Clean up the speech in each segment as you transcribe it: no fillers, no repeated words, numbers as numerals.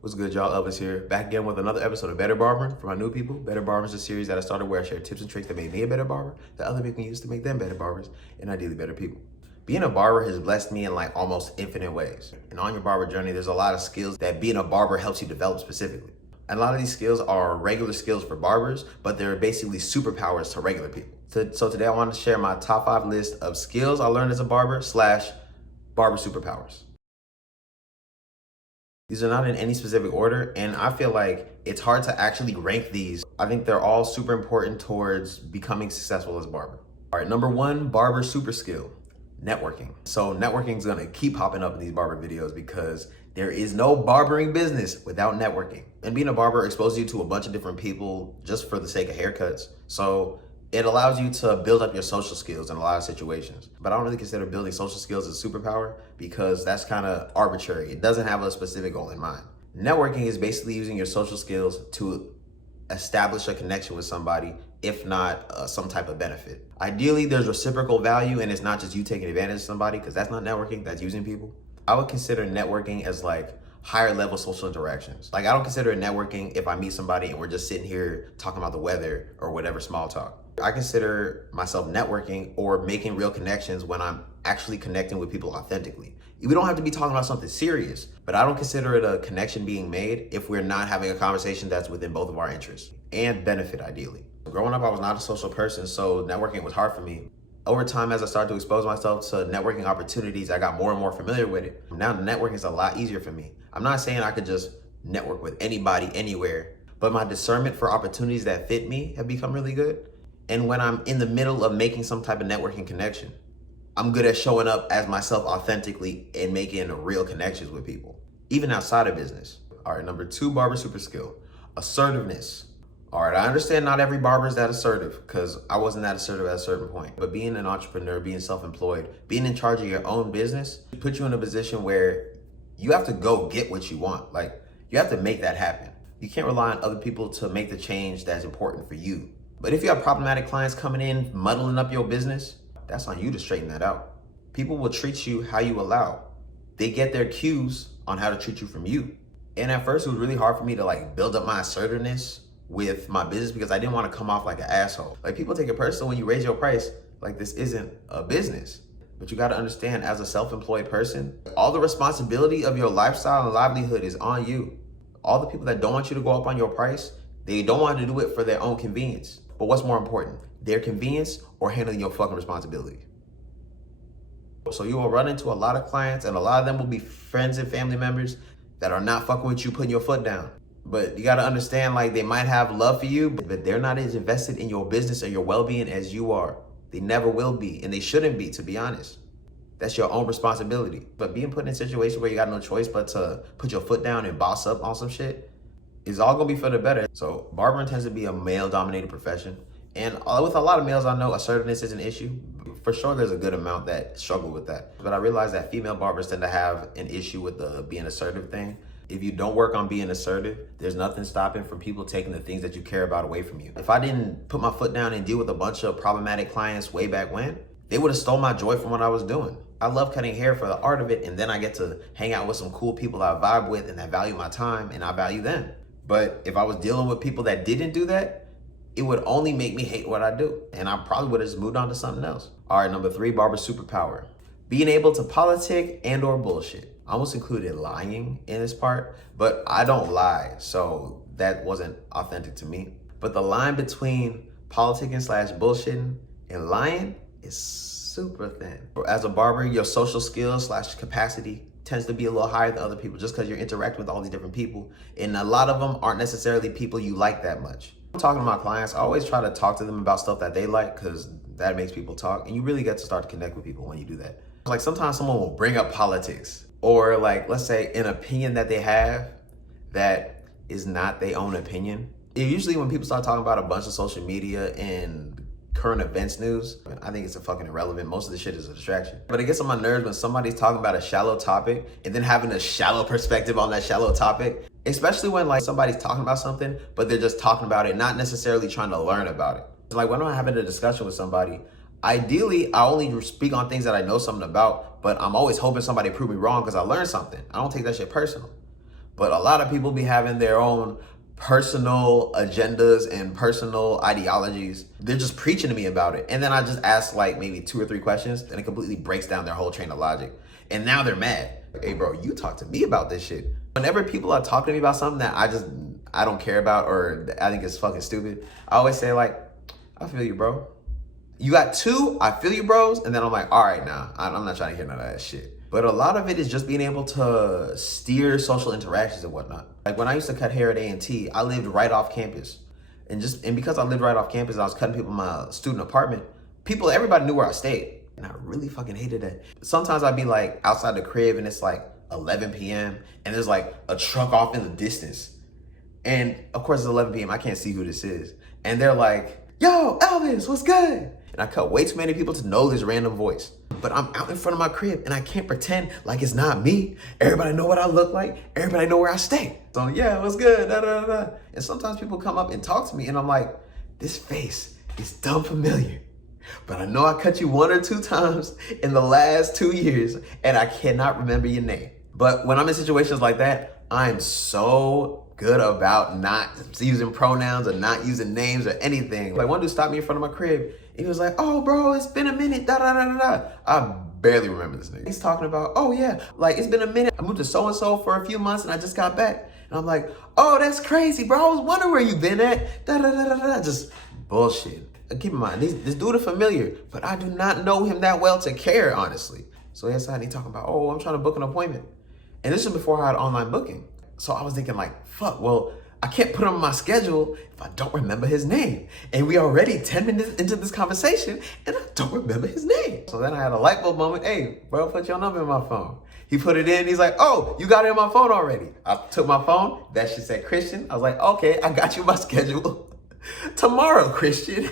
What's good, y'all? Elvis here, back again with another episode of Better Barbering for my new people. Better Barbering is a series that I started where I share tips and tricks that made me a better barber that other people can use to make them better barbers and ideally better people. Being a barber has blessed me in like almost infinite ways. And on your barber journey, there's a lot of skills that being a barber helps you develop specifically. And a lot of these skills are regular skills for barbers, but they're basically superpowers to regular people. So today I want to share my top 5 list of skills I learned as a barber / barber superpowers. These are not in any specific order, and I feel like it's hard to actually rank these. I think they're all super important towards becoming successful as a barber. All right, number 1, barber super skill, networking. So networking is gonna keep popping up in these barber videos because there is no barbering business without networking. And being a barber exposes you to a bunch of different people just for the sake of haircuts. So it allows you to build up your social skills in a lot of situations. But I don't really consider building social skills a superpower because that's kind of arbitrary. It doesn't have a specific goal in mind. Networking is basically using your social skills to establish a connection with somebody, if not some type of benefit. Ideally, there's reciprocal value and it's not just you taking advantage of somebody, because that's not networking, that's using people. I would consider networking as like higher level social interactions. Like I don't consider it networking if I meet somebody and we're just sitting here talking about the weather or whatever small talk. I consider myself networking or making real connections when I'm actually connecting with people authentically. We don't have to be talking about something serious, but I don't consider it a connection being made if we're not having a conversation that's within both of our interests and benefit ideally. Growing up, I was not a social person, so networking was hard for me. Over time, as I started to expose myself to networking opportunities, I got more and more familiar with it. Now networking is a lot easier for me. I'm not saying I could just network with anybody anywhere, but my discernment for opportunities that fit me have become really good. And when I'm in the middle of making some type of networking connection, I'm good at showing up as myself authentically and making real connections with people, even outside of business. All right, number 2, barber super skill, assertiveness. All right, I understand not every barber is that assertive because I wasn't that assertive at a certain point. But being an entrepreneur, being self-employed, being in charge of your own business, puts you in a position where you have to go get what you want. Like you have to make that happen. You can't rely on other people to make the change that's important for you. But if you have problematic clients coming in, muddling up your business, that's on you to straighten that out. People will treat you how you allow. They get their cues on how to treat you from you. And at first it was really hard for me to like build up my assertiveness with my business because I didn't want to come off like an asshole. Like people take it personal when you raise your price, like this isn't a business. But you got to understand, as a self-employed person, all the responsibility of your lifestyle and livelihood is on you. All the people that don't want you to go up on your price, they don't want to do it for their own convenience. But what's more important, their convenience or handling your fucking responsibility? So you will run into a lot of clients and a lot of them will be friends and family members that are not fucking with you putting your foot down. But you got to understand, like, they might have love for you, but they're not as invested in your business or your well-being as you are. They never will be, and they shouldn't be, to be honest. That's your own responsibility. But being put in a situation where you got no choice but to put your foot down and boss up on some shit is all gonna be for the better. So barbering tends to be a male-dominated profession. And with a lot of males I know, assertiveness is an issue. For sure, there's a good amount that struggle with that. But I realize that female barbers tend to have an issue with the being assertive thing. If you don't work on being assertive, there's nothing stopping from people taking the things that you care about away from you. If I didn't put my foot down and deal with a bunch of problematic clients way back when, they would have stole my joy from what I was doing. I love cutting hair for the art of it, and then I get to hang out with some cool people I vibe with and that value my time, and I value them. But if I was dealing with people that didn't do that, it would only make me hate what I do. And I probably would have just moved on to something else. All right, number 3, barber superpower. Being able to politic and or bullshit. I almost included lying in this part, but I don't lie, so that wasn't authentic to me. But the line between politicking / bullshitting and lying is super thin. As a barber, your social skills / capacity tends to be a little higher than other people just because you're interacting with all these different people. And a lot of them aren't necessarily people you like that much. I'm talking to my clients, I always try to talk to them about stuff that they like because that makes people talk. And you really get to start to connect with people when you do that. Like sometimes someone will bring up politics or like, let's say an opinion that they have that is not their own opinion. Usually when people start talking about a bunch of social media and current events news, I think it's a fucking irrelevant. Most of the shit is a distraction. But it gets on my nerves when somebody's talking about a shallow topic and then having a shallow perspective on that shallow topic, especially when like somebody's talking about something, but they're just talking about it, not necessarily trying to learn about it. Like when I'm having a discussion with somebody, ideally, I only speak on things that I know something about, but I'm always hoping somebody prove me wrong because I learned something. I don't take that shit personal. But a lot of people be having their own personal agendas and personal ideologies. They're just preaching to me about it. And then I just ask like maybe 2 or 3 questions and it completely breaks down their whole train of logic. And now they're mad. Like, hey bro, you talk to me about this shit. Whenever people are talking to me about something that I don't care about or I think it's fucking stupid, I always say like, I feel you, bro. You got 2, I feel you, bros. And then I'm like, all right, nah, I'm not trying to hear none of that shit. But a lot of it is just being able to steer social interactions and whatnot. Like when I used to cut hair at A&T, I lived right off campus. And because I lived right off campus, I was cutting people in my student apartment. Everybody knew where I stayed. And I really fucking hated that. Sometimes I'd be like outside the crib and it's like 11 p.m. and there's like a truck off in the distance. And of course it's 11 p.m. I can't see who this is. And they're like, yo, Elvis, what's good? And I cut way too many people to know this random voice. But I'm out in front of my crib and I can't pretend like it's not me. Everybody know what I look like. Everybody know where I stay. So yeah, what's good? Da, da, da, da. And sometimes people come up and talk to me and I'm like, this face is dumb familiar. But I know I cut you 1 or 2 times in the last 2 years and I cannot remember your name. But when I'm in situations like that, I'm so good about not using pronouns or not using names or anything. Like one dude stopped me in front of my crib. He was like, oh bro, it's been a minute, da da da da da. I barely remember this nigga. He's talking about, oh yeah, like it's been a minute. I moved to so-and-so for a few months and I just got back. And I'm like, oh, that's crazy, bro. I was wondering where you been at. Da da da da da. Just bullshit. Keep in mind, this dude is familiar, but I do not know him that well to care, honestly. So he outside, he talking about, oh, I'm trying to book an appointment. And this is before I had online booking. So I was thinking like, fuck, well, I can't put him on my schedule if I don't remember his name. And we already 10 minutes into this conversation and I don't remember his name. So then I had a light bulb moment. Hey, bro, put your number in my phone. He put it in. He's like, oh, you got it in my phone already. I took my phone. That shit said Christian. I was like, okay, I got you my schedule tomorrow, Christian.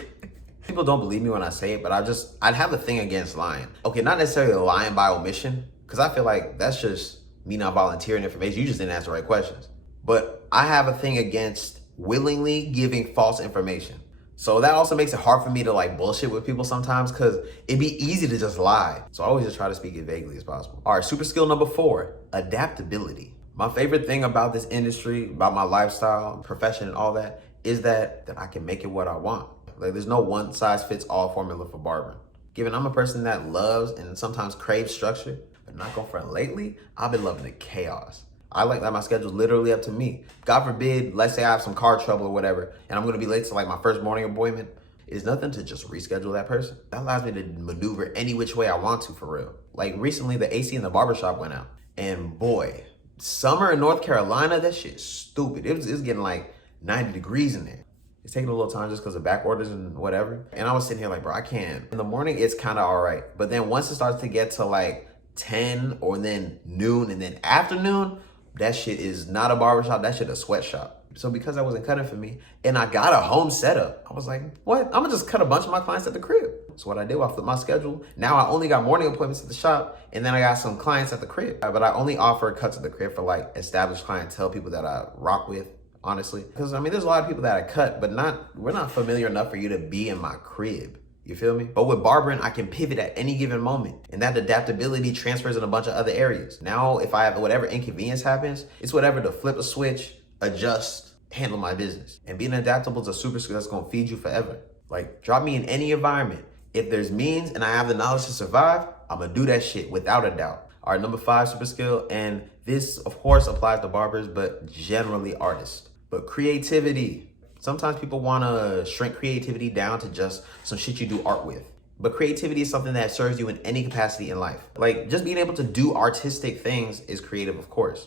People don't believe me when I say it, but I'd have a thing against lying. Okay, not necessarily lying by omission, because I feel like that's just me not volunteering information. You just didn't ask the right questions. But I have a thing against willingly giving false information. So that also makes it hard for me to like bullshit with people sometimes because it'd be easy to just lie. So I always just try to speak as vaguely as possible. All right, super skill number 4, adaptability. My favorite thing about this industry, about my lifestyle, profession and all that, is that I can make it what I want. Like there's no one size fits all formula for barbering. Given I'm a person that loves and sometimes craves structure, but not going for it lately, I've been loving the chaos. I like that my schedule's literally up to me. God forbid, let's say I have some car trouble or whatever, and I'm gonna be late to like my first morning appointment. It's nothing to just reschedule that person. That allows me to maneuver any which way I want to, for real. Like recently, the AC in the barbershop went out. And boy, summer in North Carolina, that shit's stupid. It was getting like 90 degrees in there. It's taking a little time just because of back orders and whatever. And I was sitting here like, bro, I can't. In the morning, it's kind of all right. But then once it starts to get to like 10 or then noon and then afternoon, that shit is not a barbershop, that shit a sweatshop. So because I wasn't cutting for me and I got a home setup, I was like, what? I'm gonna just cut a bunch of my clients at the crib. So what I did, I flipped my schedule. Now I only got morning appointments at the shop and then I got some clients at the crib. But I only offer cuts at the crib for like established clientele, people that I rock with, honestly. Because I mean, there's a lot of people that I cut, but we're not familiar enough for you to be in my crib. You feel me? But with barbering, I can pivot at any given moment. And that adaptability transfers in a bunch of other areas. Now, if I have whatever inconvenience happens, it's whatever to flip a switch, adjust, handle my business. And being adaptable is a super skill that's gonna feed you forever. Like, drop me in any environment. If there's means and I have the knowledge to survive, I'm gonna do that shit without a doubt. All right, number 5 super skill, and this of course applies to barbers, but generally artists. But creativity. Sometimes people want to shrink creativity down to just some shit you do art with. But creativity is something that serves you in any capacity in life. Like just being able to do artistic things is creative, of course.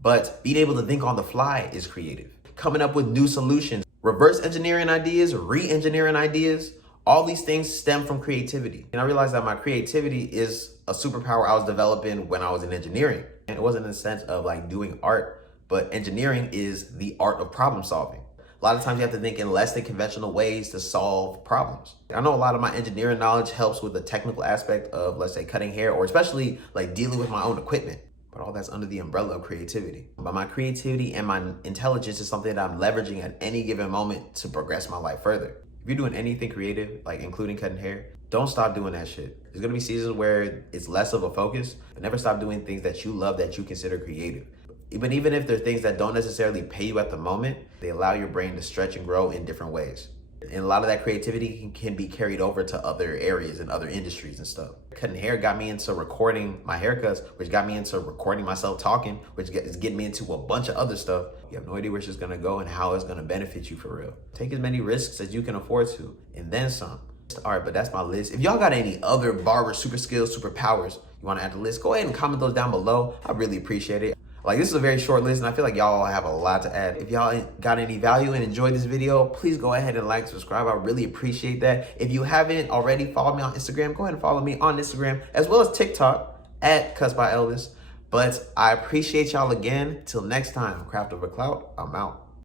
But being able to think on the fly is creative. Coming up with new solutions, reverse engineering ideas, re-engineering ideas, all these things stem from creativity. And I realized that my creativity is a superpower I was developing when I was in engineering. And it wasn't in the sense of like doing art, but engineering is the art of problem solving. A lot of times you have to think in less than conventional ways to solve problems. I know a lot of my engineering knowledge helps with the technical aspect of, let's say, cutting hair, or especially like dealing with my own equipment. But all that's under the umbrella of creativity. But my creativity and my intelligence is something that I'm leveraging at any given moment to progress my life further. If you're doing anything creative, like including cutting hair, don't stop doing that shit. There's gonna be seasons where it's less of a focus, but never stop doing things that you love that you consider creative. But even if they're things that don't necessarily pay you at the moment, they allow your brain to stretch and grow in different ways. And a lot of that creativity can be carried over to other areas and other industries and stuff. Cutting hair got me into recording my haircuts, which got me into recording myself talking, which is getting me into a bunch of other stuff. You have no idea where it's just gonna go and how it's gonna benefit you for real. Take as many risks as you can afford to, and then some. All right, but that's my list. If y'all got any other barber super skills, superpowers you wanna add to the list, go ahead and comment those down below. I really appreciate it. Like, this is a very short list, and I feel like y'all have a lot to add. If y'all got any value and enjoyed this video, please go ahead and like, subscribe. I really appreciate that. If you haven't already followed me on Instagram, go ahead and follow me on Instagram, as well as TikTok, at Cuts by Elvis. But I appreciate y'all again. Till next time, Craft Over Clout, I'm out.